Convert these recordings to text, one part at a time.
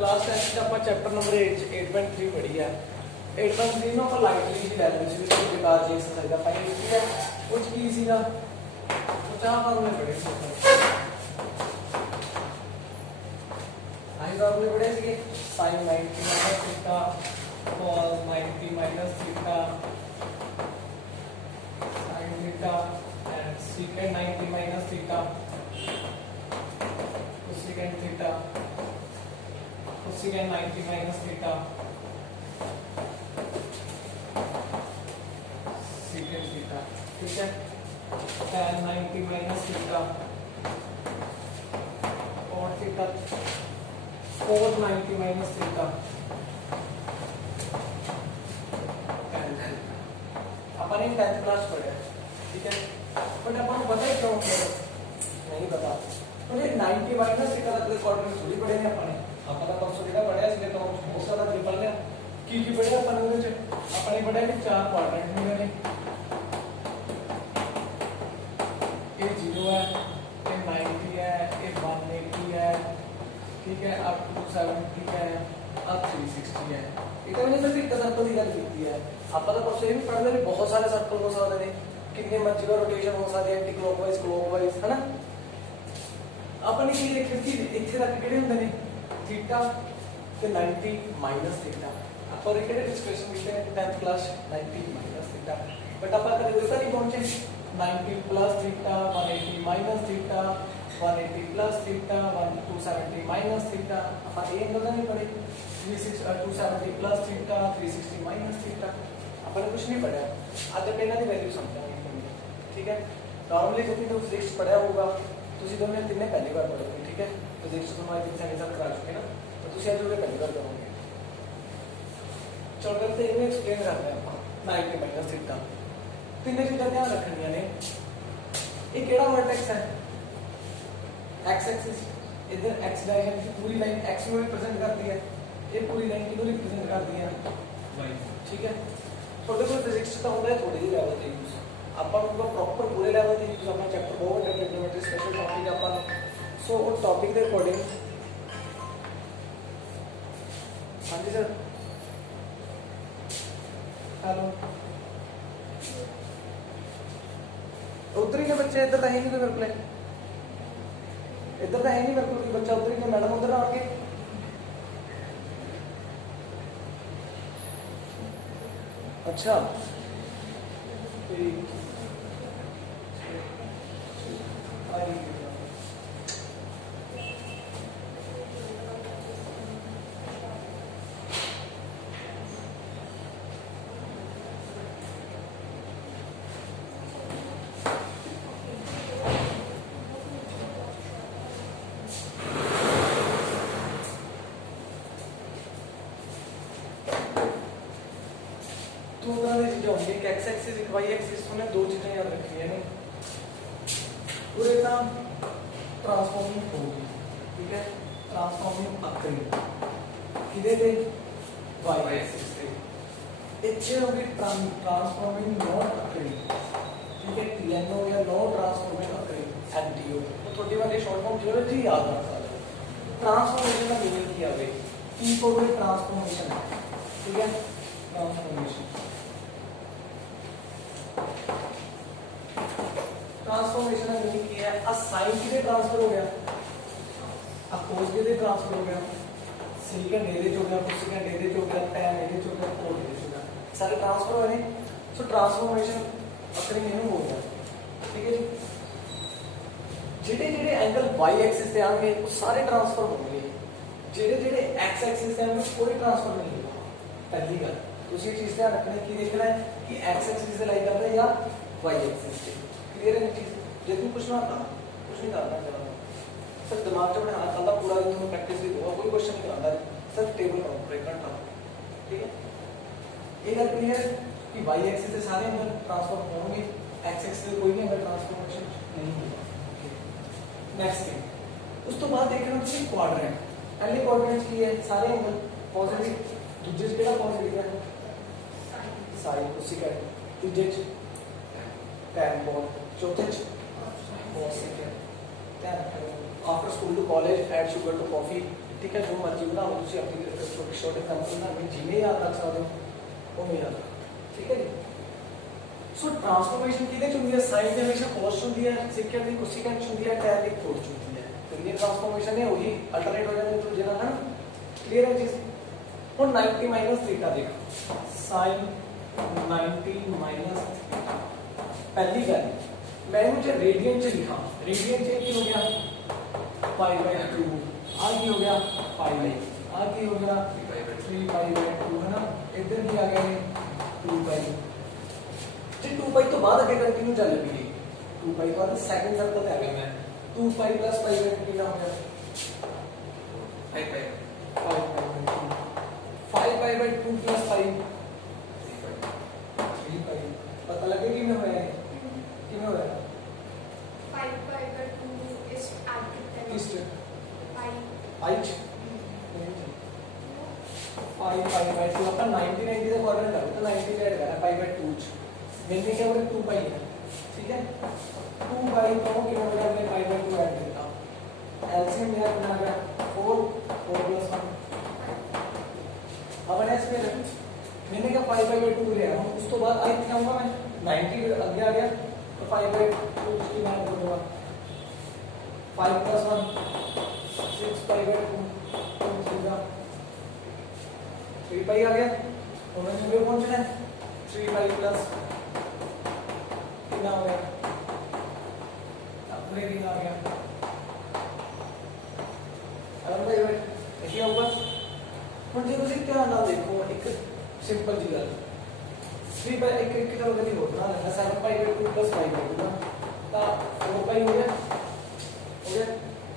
Class 10 ਆਪਾਂ chapter number 8.3 ਪੜ੍ਹੀ ਹੈ। 8.3 ਨੂੰ ਆਪਾਂ ਲਾਈਟਲੀ ਜੀ ਲੈ ਲਈ ਸੀ ਕਿ ਵਿਕਾਸ ਜੀ ਐਕਸਰਸਾਈਜ਼ ਦਾ ਫਾਈਨਲ ਕੀ ਹੈ ਉਹ 'ਚ ਕੀ ਸੀਗਾ ਉਹ ਚਾਹ ਫਾਰਮੂਲੇ ਪੜ੍ਹੇ ਸੀ। ਆਈ ਫਾਰਮੂਲੇ ਪੜ੍ਹੇ ਸੀਗੇ sin 90 minus theta cos 90 minus theta sin theta and secant 90 minus theta cosecant theta cosecant 90 minus theta secant theta ठीक है tan 90 minus theta और theta cos 90 minus theta अपन इन 10th क्लास पढ़े ठीक है बट अपन को पता है क्यों नहीं पता तो ये 90 माइनस थीटा का क्वाड्रेंट थोड़ी पढ़े हैं अपन अपन परसों थीटा पढ़ा है इसलिए तो बहुत सारा ट्रिपल है की पढ़े अपन ने अपन ने पढ़ा है कि चार क्वाड्रेंट में ने ये 0 है ये 90 है ये 180 है ठीक है अब 270 है अब 360 है इतना मैंने सिर्फ एक सर्कल की गल की है ਆਪਾਂ ਤਾਂ ਪਰਸੋਂ ਇਹ ਵੀ ਪੜ੍ਹਦੇ ਨੇ ਬਹੁਤ ਸਾਰੇ ਸਰਕਲ ਹੋ ਸਕਦੇ ਨੇ ਕਿੰਨੇ ਮਰਜ਼ੀ ਦਾ ਰੋਟੇਸ਼ਨ ਹੋ ਸਕਦੀ ਹੈ ਐਂਟੀ ਕਲੋਕਵਾਈਜ਼ ਕਲੋਕਵਾਈਜ਼ ਹੈ ਨਾ ਆਪਾਂ ਨੇ ਕੀ ਦੇਖਿਆ ਕਿ ਇੱਥੇ ਤੱਕ ਕਿਹੜੇ ਹੁੰਦੇ ਨੇ ਥੀਟਾ ਤੇ 90 ਮਾਈਨਸ ਥੀਟਾ ਆਪਾਂ ਇਹ ਕਿਹੜੇ ਡਿਸਕਸ਼ਨ ਕੀਤੇ ਨੇ 10th class 90 minus theta but ਆਪਾਂ ਕਦੇ ਉਧਰ ਨਹੀਂ ਪਹੁੰਚੇ 90 plus theta 180 minus theta 180 plus theta 270 minus theta अपन ये एंगल नहीं पढ़े 270 plus theta 360 minus theta अपन कुछ नहीं पढ़ा आज तक इन्हां दी वैल्यू समझांगे ठीक है नॉर्मली जो भी फिजिक्स पढ़ा होगा ਤੁਸੀਂ ਦੋਨੇ ਤਿੰਨੇ ਪਹਿਲੀ ਵਾਰ ਪੜ੍ਹੋਗੇ ठीक है फिजिक्स तो हमारे 3 सेमेस्टर करा चुके ना तो ਤੁਸੀਂ ਅੱਜ ਉਹਦੇ ਪਹਿਲੀ ਵਾਰ ਕरोगे चलो करते हैं एक्सप्लेन करते हैं अपन 90 minus theta ਤਿੰਨੇ ਚੀਜ਼ਾਂ ਧਿਆਨ ਰੱਖਣੀਆਂ ਨੇ ਇਹ ਕਿਹੜਾ ਵਰਟੈਕਸ है x एक्सिस इधर x डायरेक्शन की पूरी लाइन x को रिप्रेजेंट करती है ये पूरी लाइन किधर रिप्रेजेंट करती है y ठीक है छोटे छोटे फिजिक्स तो होता है थोड़ी ही लेवल पे यूज अपन को प्रॉपर पूरे लेवल पे यूज अपना चैप्टर बहुत है ट्रिग्नोमेट्री स्पेशल टॉपिक अपन सो वो टॉपिक के अकॉर्डिंग हां जी सर हेलो उधर ही बच्चे इधर तो है नहीं कोई रिप्लाई इधर तो है नहीं मेरे को कि बच्चा उधर ही मैडम उधर आके अच्छा एक x एक्सिस एक y एक्सिस में दो चीजें याद रखनी है नहीं पूरे काम ट्रांसफॉर्मिंग होगी ठीक है ट्रांसफॉर्मिंग अकरी किधे दे y एक्सिस से इच्छे होगी ट्रांसफॉर्मिंग नॉट अकरी ठीक है TNO या नॉट ट्रांसफॉर्मिंग अकरी NTO तो थोड़ी वाली शॉर्ट फॉर्म जो जी याद रखना है ट्रांसफॉर्मेशन का मीनिंग क्या है T को भी ट्रांसफॉर्मेशन ठीक है ट्रांसफॉर्मेशन ट्रांसफॉर्मेशन का मीनिंग क्या है अ साइन किधे ट्रांसफर हो गया अ कोस किधे ट्रांसफर हो गया सेकंड एरे जो गया कोसेकंड एरे जो गया tan एरे जो गया कोट एरे जो गया सारे ट्रांसफर हो रहे सो ट्रांसफॉर्मेशन अकरिंग नहीं हो गया ठीक है जी जेडे जेडे एंगल y एक्सिस से आएंगे वो सारे ट्रांसफर होंगे जेडे जेडे x एक्सिस से आएंगे कोई ट्रांसफर नहीं होगा पहली बात दूसरी चीज ध्यान रखना की देखना है कि x एक्सिस से लाई कर रहे हैं या y एक्सिस से क्लियर है चीज जे तू कुछ ना था कुछ नहीं करना चला सर दिमाग में हाथ डालता पूरा दिन में प्रैक्टिस भी होगा कोई क्वेश्चन नहीं करना सर टेबल का ब्रेकआउट था ठीक है ये बात क्लियर कि y एक्सिस से सारे एंगल ट्रांसफॉर्म होंगे x एक्सिस से कोई नहीं एंगल ट्रांसफॉर्मेशन नहीं होगा नेक्स्ट थिंग उस तो बाद देखना चाहिए क्वाड्रेंट पहले क्वाड्रेंट की है सारे एंगल पॉजिटिव दूसरे केड़ा पॉजिटिव है साइन कोसेकेंट तीसरे tan कोण चौथे कोसेकेंट ध्यान रखना after school to college add sugar to coffee, ठीक है, जो मर्जी बनाओ तुम अपनी छोटे छोटे एग्जाम्पल बना जिन्हें याद रख सकते हो उन्हें याद रखो, ठीक है जी। सो ट्रांसफॉर्मेशन किहदे च हुंदी है, साइन दी हमेशा कॉस हुंदी है, सेकंड दी कोसेकेंट हुंदी है, टैन दी कोस हुंदी है। तो ये ट्रांसफॉर्मेशन है वही अल्टरनेट हो जाने तो जेना है क्लियर है चीज। और 90 माइनस थीटा देखो, साइन 90 माइनस थीटा पहली गल मैं मुझे रेडियन च लिखा, रेडियन च की हो गया π/2, आ की हो गया पाई, आ की हो गया 3π/2 है ना, इधर भी आ गया 2π। जी 2π तो बाद अगे कंटिन्यू चल पी 2π तो बाद सेकंड सर्कल पे आ गया मैं 2π + π/2 कितना हो गया 5π 5π/2 + π 3π। पता लगे कि में होया है कि में होया 5/2 is added किस pi पाइच 5π/2 अपन 90 90 से क्वाड्रेंट है तो 90 से ऐड करना π/2 मैंने क्या बोला 2π है, ठीक है, 2π तो किलोमीटर में π/2 ऐड करता हूं, एलसीएम मेरा कितना आ गया 4 + 1। अब नेक्स्ट में मैंने क्या π/2 लिया हूं, उस तो बाद आई क्या होगा मैं 90 आगे आ गया तो π/2 की मैं करूंगा 5 + 1 6π/2 3π आ गया, और मैंने मुझे पहुंचना है 3π प्लस कितना हो गया पूरे दिन आ गया। अब भाई ऐसे होगा ਹੁਣ ਜੇ ਤੁਸੀਂ ਧਿਆਨ ਨਾਲ ਦੇਖੋ ਇੱਕ ਸਿੰਪਲ ਜੀ ਗੱਲ 3π ਇੱਕ ਇੱਕ ਤਰ੍ਹਾਂ ਦੀ ਹੋਰ ਬਣਾ ਲੈਣਾ 7π/2 + 5/2 ਨਾ ਤਾਂ 4π ਹੋ गया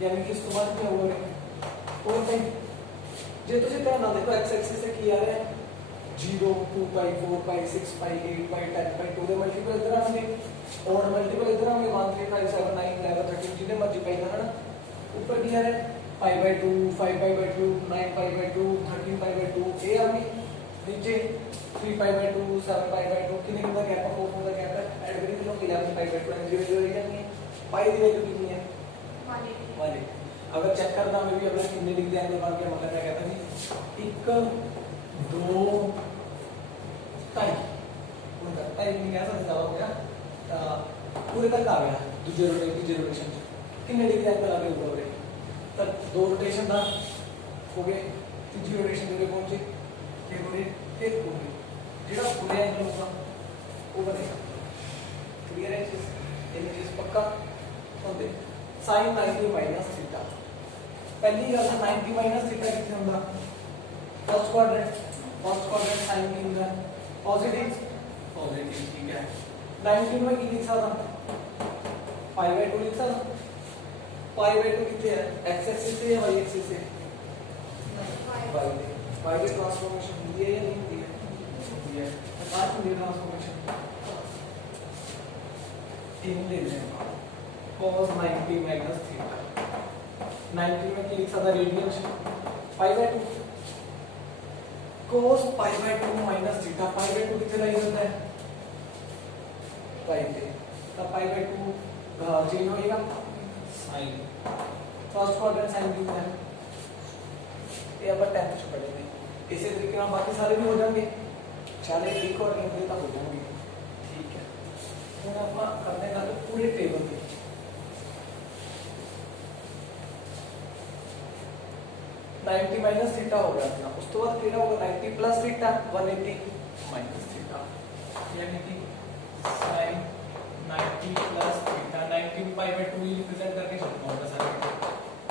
यानी कि इसके बाद क्या होगा 4π। जे तुझे ध्यान ना देखो एक्स एक्सिस से की आ रहा है 0 2π 4π 6π 8π 10π 2 ਦੇ ਮਲਟੀਪਲ ਇਧਰ ਆਣਗੇ और मल्टीपल इधर आएंगे 1 3 5 7 9 11 13 जितने मर्जी पाई ना ऊपर भी आ रहा है π/2 5π/2 9π/2 13π/2 ये आ गई नीचे 3π/2 7π/2 कितने का गैप है 4 का गैप है ऐड करें तो 11π/2 इंडिविजुअल रह जाएंगे। पाई की वैल्यू कितनी है 180। अगर चेक करना मैं भी अपना कितने डिग्री एंगल बन गया मतलब मैं कहता नहीं 1 2 2.5 उनका टाइम नहीं ऐसा ज्यादा हो गया पूरे तक आ गया दूसरे रोटेशन कितने डिग्री एंगल आ गए ऊपर तक 2 रोटेशन था हो गए तीसरी रोटेशन पे पहुंचे फिर हो गए फिर हो गए जेड़ा पूरे एंगल होगा वो बनेगा। क्लियर है चीज ये चीज पक्का हो दे sin 90 माइनस थीटा पहली गल 90 माइनस थीटा कितने होगा फर्स्ट क्वाड्रेंट sin की होगा पॉजिटिव ठीक है 90 में की लिख सकता π/2 लिख सकता π/2 कितने है x एक्सिस से या y एक्सिस से y की ट्रांसफॉर्मेशन हुई है या नहीं हुई है आज की ट्रांसफॉर्मेशन इन ले लें cos 90 माइनस थीटा 90 में की लिख सकता रेडियन π/2 cos π/2 माइनस थीटा π/2 कितने लाई होता है पाई तब π/2 चेंज होएगा sin फर्स्ट क्वाड्रेंट sin कितना है ये अपन 10 से पढ़ेंगे इसी तरीके से बाकी सारे भी हो जाएंगे चाले एक और गिनती तक हो जाएंगे। ठीक है तो अपन करने का तो पूरे टेबल के 90 माइनस थीटा हो गया अपना उस तो बाद क्या होगा 90 प्लस थीटा 180 माइनस थीटा यानी कि sin 90 प्लस थीटा 90 π/2 ही रिप्रेजेंट करके चलता होगा सारे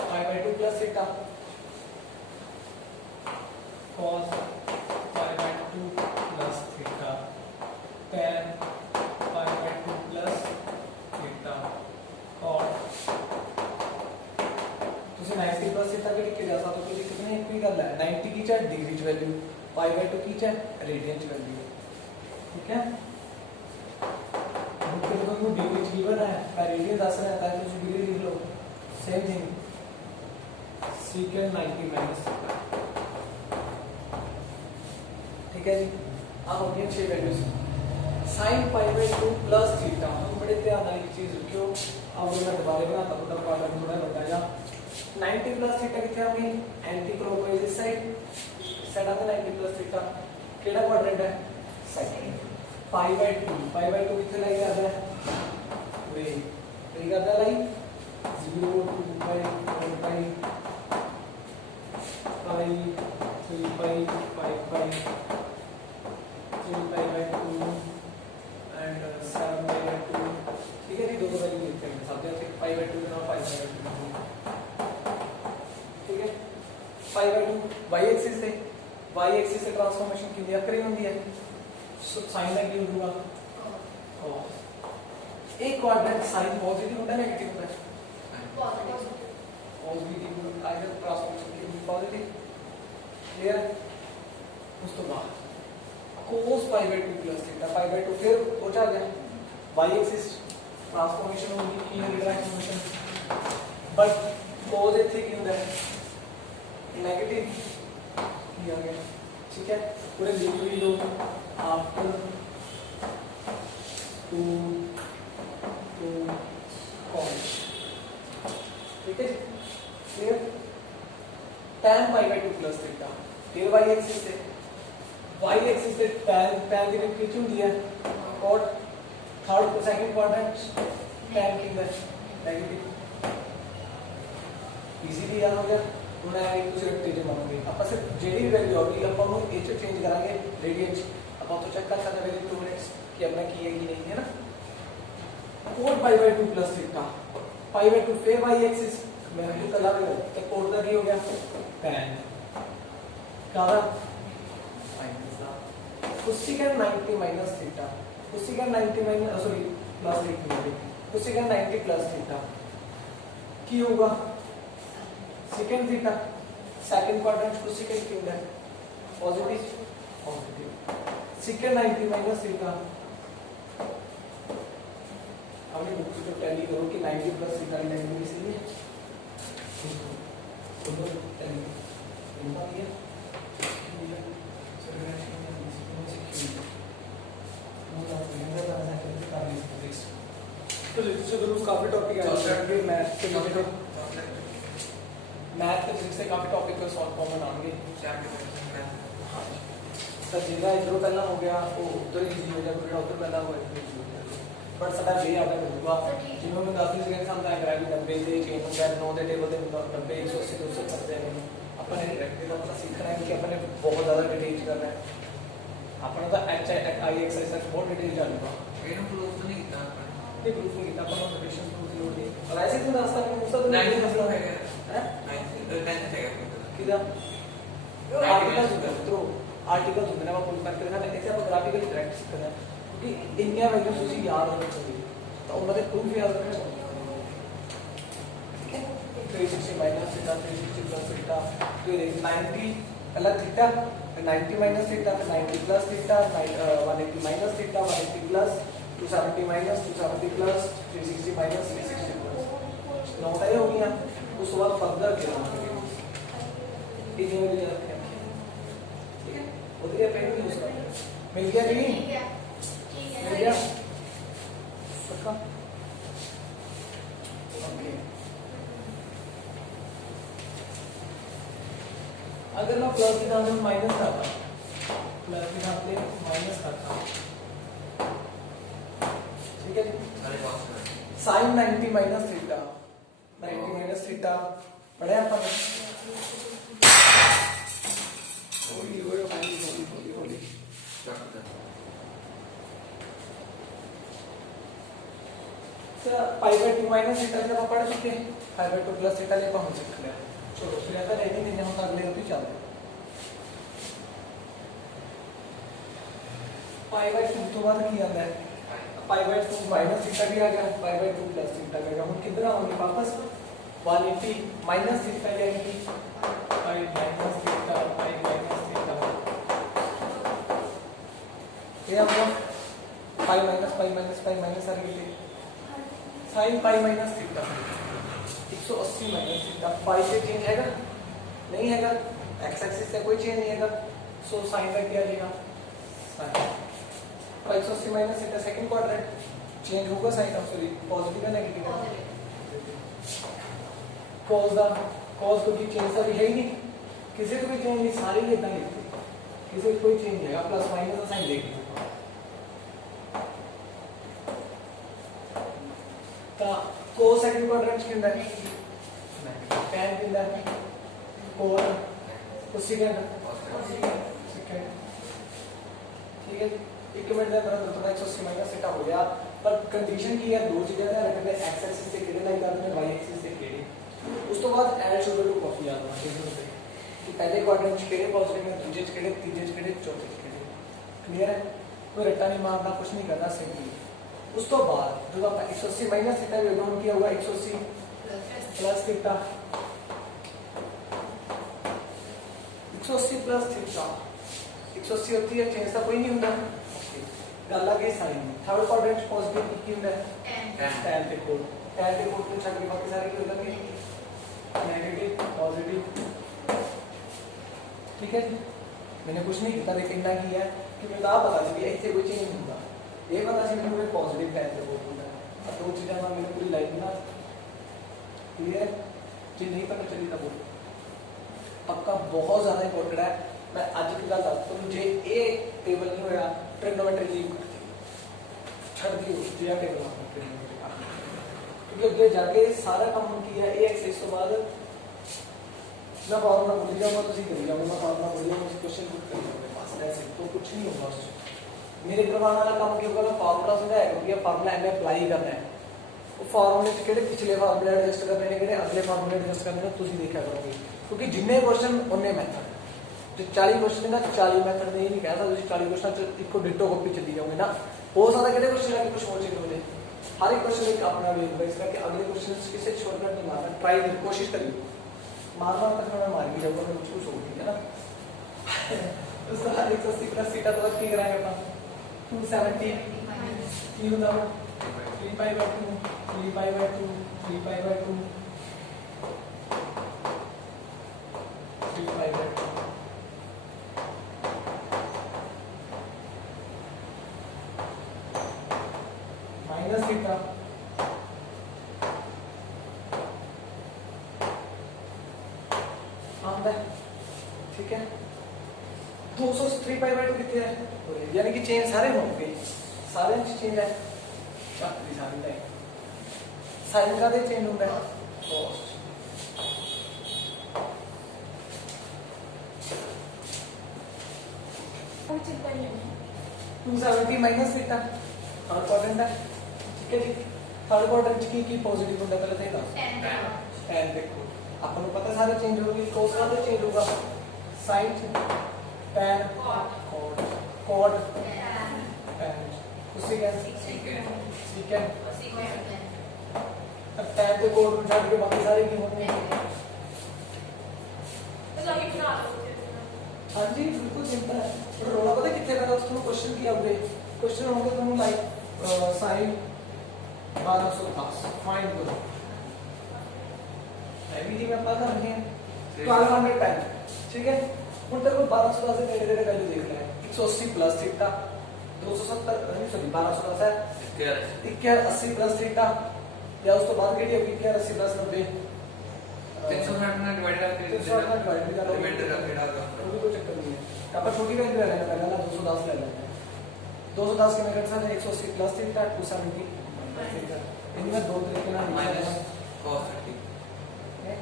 π/2 plus theta cos π/2 plus theta tan π/2 plus theta cos तुझे 90 प्लस थीटा के लिखे जा सकता तो तुझे कितने एक भी कर लेना 90 की चाहे डिग्री च वैल्यू π/2 की चाहे रेडियन च वैल्यू ठीक है तो डिग्री गिवन है मैं रेडियन दस रहा था तो डिग्री लिख लो सेम थिंग secant 90 माइनस ठीक है जी। अब होगी 6 values sine pi by 2 plus theta. हम बड़े ध्यान वाली चीज रखियो। अब मैं दोबारा बनाता हूं, तब का थोड़ा बता जा। 90 प्लस थीटा किथे आगे एंटी क्लॉकवाइज इस साइड आगे 90 प्लस थीटा केड़ा क्वाड्रेंट है सेकंड। पाई बाय 2 किथे लाई जाता है वे ये करता लाई 0 2 पाई 4 पाई पाई 3 पाई 5 पाई 3 पाई बाय 2 एंड 7 पाई बाय 2। ठीक है जी, दो वैल्यू लिखते हैं सब जगह पाई बाय 2 और 5 बाय 2। ठीक है, पाई बाय 2 y एक्सिस से ट्रांसफॉर्मेशन कितनी अकरी होती है साइन में क्यों दूंगा cos। एक क्वाड्रेंट साइन पॉजिटिव होता है नेगेटिव होता है पॉजिटिव आइदर ट्रांसफॉर्मेशन की पॉजिटिव। क्लियर? उस तो बाद cos pi by 2 plus theta pi by 2 फिर सोचा गया y एक्सिस ट्रांसफॉर्मेशन होगी की ट्रांसफॉर्मेशन बट cos इथे की होता है नेगेटिव किया गया। ठीक है, पूरे लिख भी लो आफ्टर 2 cos। ठीक है, clear? tan pi by 2 plus theta फिर y एक्सिस से tan की कितनी होती है और थर्ड सेकंड क्वाड्रेंट tan की नेगेटिव। इजीली याद हो गया। ਹੁਣ ਇਹ ਤੁਸੀਂ ਰੈਕਟੇਜ ਮੰਨੋਗੇ ਆਪਾਂ ਸਿਰਫ ਜਿਹੜੀ ਵੀ ਵੈਲਿਊ ਆਉਗੀ ਆਪਾਂ ਨੂੰ ਇਹ ਚ ਚੇਂਜ ਕਰਾਂਗੇ ਰੇਡੀਅਨ ਚ। ਆਪਾਂ ਤੋਂ ਚੈੱਕ ਕਰ ਸਕਦੇ ਹਾਂ ਵਿਦ 2 ਮਿੰਟਸ ਕਿ ਆਪਣਾ ਕੀ ਹੈ ਕੀ ਨਹੀਂ ਹੈ ਨਾ। cos pi by 2 plus theta pi by 2 फिर y एक्सिस वैल्यू तो अलग है तो कोड का की हो गया tan काला माइनस दा cosecant 90 minus theta cosecant 90 minus sorry plus लिखेंगे कोसेकंड 90 प्लस थीटा की होगा second theta second quadrant cosecant क्यों है पॉजिटिव सेकंड 90 माइनस थीटा। हमने बुक से टैली करो कि 90 प्लस थीटा 90 इसलिए तो टैली इनका दिया तो जरूर काफी टॉपिक है मैथ के मैथ के फिजिक्स से काफी टॉपिक को सॉल्व कॉमन आएंगे। सर जिला इधर पहला हो गया वो उधर इजी हो गया फिर उधर पहला हुआ इधर इजी हो गया बट सदा जे आता मिलूगा जिन्होंने में 10 सेकंड समझा है कि 90 से चेंज होता है 9 के टेबल से 90 180 200 करते हैं अपन ने प्रैक्टिस अपना सीखना है कि अपन ने बहुत ज्यादा डिटेल करना है अपन का एच आई एक्सरसाइज बहुत डिटेल जानेगा मैंने प्रूफ तो नहीं किया ये प्रूफ नहीं किया अपन नोटेशन प्रूफ लोड नहीं और ऐसे तो रास्ता में मुझसे 90 मसला है हैं 10 है किधर आर्टिकल होते हैं वो पुल करके रखना ऐसे आप ग्राफिकली प्रैक्टिस करना क्योंकि इनके वैल्यूज उसी याद होना चाहिए तो उनके प्रूफ याद रखना ठीक है। 360 माइनस थीटा 360 प्लस थीटा तो ये 90 अलग theta 90 minus theta 90 plus theta 180 minus theta 180 plus 270 minus 270 plus 360 minus 360 plus 9 तय हो गया। उस बाद फर्दर क्या इतने में ले रखे हैं ठीक है उधर पेन यूज करते हैं मिल गया कि नहीं मिल गया पक्का ओके। अगर मैं प्लस की जगह माइनस करता प्लस की जगह पे माइनस करता ठीक है sine 90 minus theta 90 minus theta पढ़े अपन पाई बाय 2 माइनस थीटा जब आप पढ़ चुके हैं पाई बाय 2 प्लस थीटा ले पहुंच सकते हैं। चलो फिर अगर रेडी नहीं होता अगले तो चलते पाई बाय 2 तो बाद की आता है पाई बाय 2 माइनस थीटा भी आ गया पाई बाय 2 प्लस थीटा भी आ गया। हम कितना होंगे वापस 180 माइनस थीटा यानी pi minus theta pi minus theta ये आपको पाई माइनस आ गई sine pi minus theta 180 minus theta pi से चेंज हैगा नहीं हैगा एक्स एक्सिस से कोई चेंज नहीं हैगा सो साइन का क्या देगा साइन और 180 minus theta second quadrant change होगा साइन ऑफ सॉरी पॉजिटिव या नेगेटिव कॉस दा कॉस को भी चेंज दा भी है ही नहीं किसी को भी चेंज नहीं सारी इतना लिखते किसी को कोई चेंज नहीं है प्लस माइनस का साइन देख ता cos सेकंड क्वाड्रेंट के अंदर tan के अंदर cos कोसेकेंड सेकंड ठीक है एक मिनट में मेरा थोड़ा 180 माइनस थीटा हो गया पर कंडीशन की है दो चीजें हैं रखने x एक्सिस से केड़े लाइन करते हैं y एक्सिस से केड़े उस तो बाद ऐड शुरू टू कॉफी याद रखना कि पहले क्वाड्रेंट च केड़े पॉजिटिव है दूसरे च केड़े तीसरे च केड़े चौथे च केड़े क्लियर है कोई रट्टा नहीं मारना कुछ नहीं करना सिंपली उस तो बाद जो आपका 180 माइनस थीटा विभाजन किया हुआ 180 प्लस थीटा 180 प्लस थीटा 180 होती है चेंज का कोई नहीं होता गल आ गई साइन थर्ड क्वाड्रेंट पॉजिटिव की होता है tan के कोड को छੱਡ के बाकी सारे की हो जाएंगे नेगेटिव पॉजिटिव ठीक है जी मैंने कुछ नहीं किया लेकिन इतना किया कि मैं आप बता दी ऐसे कोई चेंज नहीं होगा ये पता सी मैंने पॉजिटिव tan के कोड होता है और दो चीजें मैंने पूरी लाइन बना क्लियर जी नहीं पता चली तब आपका बहुत ज्यादा इंपॉर्टेंट है मैं आज की गल दस तो जे ए टेबल नहीं होया ट्रिग्नोमेट्री लीव कर दी छड़ दी दिया टेबल आपने क्योंकि अगे जाके सारा काम किया ए एक्सिस तो बाद ना फॉर्मूला भूल जाऊंगा तो करी जाऊंगा मैं फॉर्मूला भूल जाऊंगा क्वेश्चन पुट कर दूंगा पास ऐसे तो कुछ नहीं होगा मेरे करवाने वाला काम क्या होगा फॉर्मूला समझाया क्योंकि फॉर्मूला एम अप्लाई करना है वो फॉर्मूले च केड़े पिछले फॉर्मूले एडजस्ट करने ने केड़े अगले फॉर्मूले एडजस्ट करने ने तुसी देखा करोगे क्योंकि जिन्ने क्वेश्चन उन्ने मेथड जो 40 क्वेश्चन ना 40 मेथड नहीं नहीं कहता तुसी 40 क्वेश्चन च इको डिटो कॉपी चली जाओगे ना हो सकता केड़े क्वेश्चन आके कुछ और चेंज हो जाए हर एक क्वेश्चन एक अपना वे होगा इसका कि अगले क्वेश्चन किसे शॉर्टकट नहीं मारना ट्राई कोशिश करिए मारना तक मैं मार भी जाऊंगा मैं कुछ हो ठीक है ना उसका 180 प्लस थीटा तो ठीक कराएंगे अपना 270 की होता है 3 पाई by 2 3 pi by 2 3 pi by 2 3 pi by 2 minus theta ठीक है 203 पाई बाय 2 कितने है यानी कि चेंज सारे होंगे सारे में चेंज है चाकरी सारी है साइन का दे चेंज होगा cos और चिंता नहीं है 270 माइनस थीटा थर्ड क्वाड्रेंट है ठीक है जी थर्ड क्वाड्रेंट की पॉजिटिव होता पहले तो tan देखो अपन को पता सारे चेंज होंगे cos का तो चेंज होगा sin tan cot tan उसी का secant अब tan के कोड में छाड़ के बाकी सारे की होंगे हाँ जी बिल्कुल सिंपल है तो रोना पता कितने का तुम क्वेश्चन किया हुए क्वेश्चन होंगे तुम लाइक sin 1210 फाइंड करो अभी जी मैं पता नहीं है 1210 ठीक है उन तक 1210 से मेरे तेरे वैल्यू देख रहे हैं 180 प्लस थीटा 270 सॉरी 1210 है 81 प्लस थीटा या उस तो बाद केडी होगी 81 प्लस 90 360 में डिवाइड करके 360 में डिवाइड कर लो रिमाइंडर का केड़ा होगा कोई कोई चक्कर नहीं है अपन छोटी वैल्यू ले लेना पहले ना 210 ले लेना 210 के मेथड से 180 प्लस थीटा 270 थीटा इनमें दो तरीके ना माइनस cos 30 है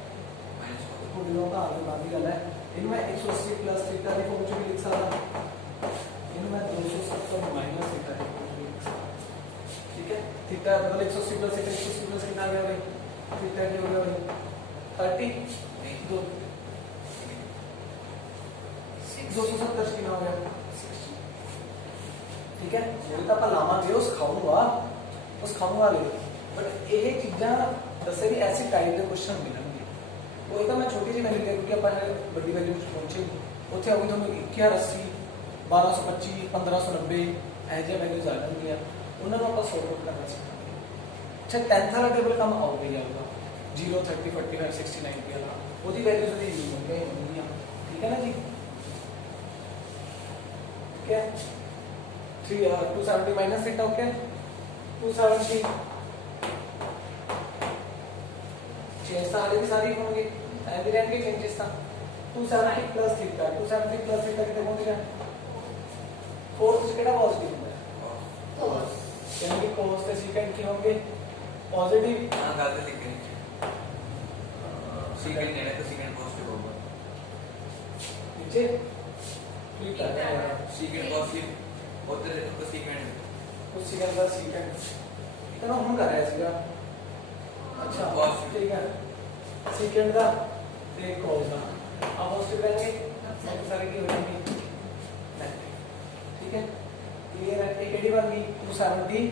माइनस cos को दिनों का आगे बात गल है इनमें 180 प्लस थीटा देखो मुझे भी लिख सकता इनमें 270 माइनस थीटा ठीक है थीटा मतलब 180 प्लस थीटा 180 प्लस कितना आ गया भाई थीटा क्या हो गया भाई 30 2 270 कितना हो गया 60 ठीक है वो तो अपन लावांगे उस खाऊंगा ले बट ये चीज़ां दसे भी ऐसी टाइप के क्वेश्चन मिलेंगे वो तो मैं छोटी जी वैल्यू क्योंकि अपन बड़ी वैल्यू पहुंचे उत्थे होगी तुहानू 1180 1225 1590 ऐसे वैल्यूज आ जाएंगी उन्होंने आप सॉर्ट आउट करना सीखेंगे अच्छा 10th वाला टेबल कम आऊगा ही आऊगा 0 30 45 69 पे वाला ਉਹਦੀ वैल्यूज भी यूज होंगे ठीक है ना जी ठीक है 270 माइनस थीटा ओके 270 चेंज सारे भी सारी होंगे एवरेज के चेंजेस था 270 प्लस थीटा कितने पहुंच गया फोर्थ केड़ा पॉजिटिव है cos यानी कि cos के सेकंड की होंगे पॉजिटिव हां गलत लिख रहे हैं सेकंड है तो सेकंड पॉजिटिव होगा नीचे ठीक है सेकंड पॉजिटिव उधर तो सेकंड उस सेकंड का सेकंड इतना हम कर रहे हैं अच्छा Positive. ठीक है सेकंड का ते cos का अब पॉजिटिव रहेंगे बाकी सारे की हो जाएंगे नेगेटिव ठीक है क्लियर है एक एडी बन गई 270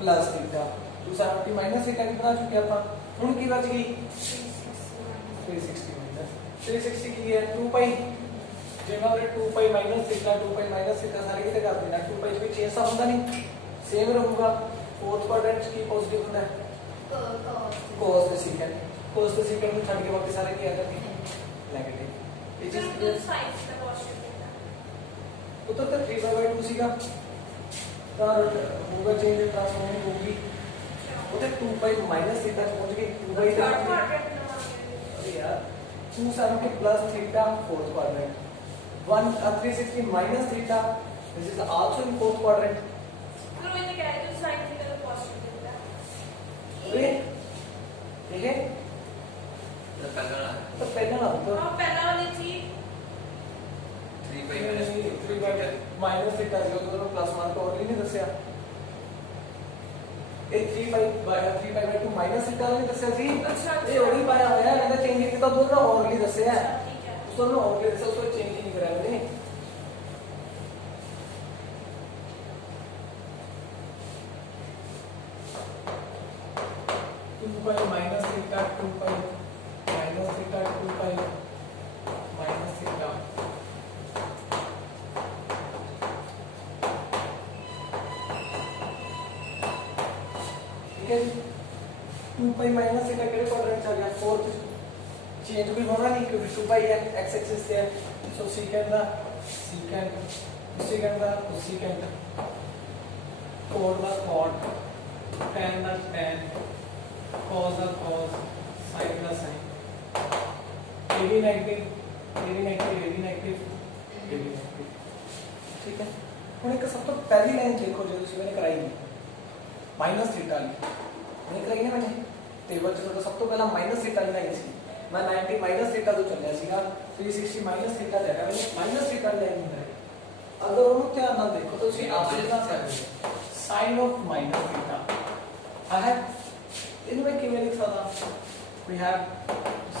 प्लस थीटा 270 माइनस थीटा कितना चुके अपन हुन की बच गई 360 माइनस 360 की है 2 पाई जेमा रे 2 पाई माइनस थीटा सारे किते कर देना 2 पाई भी चेंज सा होता नहीं सेम रहूगा फोर्थ क्वाड्रेंट की पॉजिटिव होता है cos the secant में छड़ के बाकी सारे की आ जाते हैं नेगेटिव ये चीज उधर तक 3/2 सीगा तार होगा चेंज ट्रांसफॉर्मिंग होगी उधर 2 पाई माइनस थीटा पहुंच गई 2/2 अरे यार 270 plus theta fourth quadrant 360 minus theta this is also in fourth quadrant अरे ठीक है तो पहला तो पहला ना तो 3 माइनस थीटा जो तो प्लस मान तो और नहीं दसया ए 3/2 माइनस थीटा नहीं दसया जी ये और ही पाया होया कहता चेंज किया तो दोनों और नहीं दसया उसको और नहीं दसया उसको चेंज नहीं कराया मैंने 2 pi minus theta 2 pi minus theta 2 pi minus theta ठीक है 2 पाई माइनस थीटा केड़े क्वाड्रेंट आ गया फोर्थ चेंज भी होना नहीं क्योंकि 2 पाई है x एक्सिस से है सो सेकंड का सेकंड कोड का कोड tan का tan cos का cos sin का sin ये भी नेगेटिव ठीक है ਹੁਣ ਇੱਕ ਸਭ ਤੋਂ ਪਹਿਲੀ ਲਾਈਨ ਦੇਖੋ ਜੋ ਤੁਸੀਂ ਮੈंने कराई नहीं माइनस थीटा नहीं कराई ना मैंने टेबल ਚ ਤੁਹਾਡਾ ਸਭ ਤੋਂ ਪਹਿਲਾਂ माइनस थीटा ਦੀ ਲਾਈਨ ਸੀ मैं 90 माइनस थीटा ਤੋਂ ਚੱਲਿਆ ਸੀਗਾ 360 माइनस थीटा ਲੈ ਰਿਹਾ मैंने माइनस थीटा लाइन नहीं कराई अगर ਉਹਨੂੰ ਧਿਆਨ ਨਾਲ ਦੇਖੋ ਤਾਂ ਤੁਸੀਂ ਆਪ ਲਿਖਣਾ ਸਕਦੇ ਹੋ sin of minus theta I have इनमें किਵੇਂ लिख सकता we have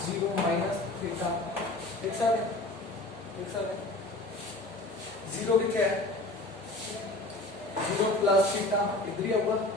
0 minus theta लिख सकते 0 कितने है 0 प्लस थीटा इधर ही होगा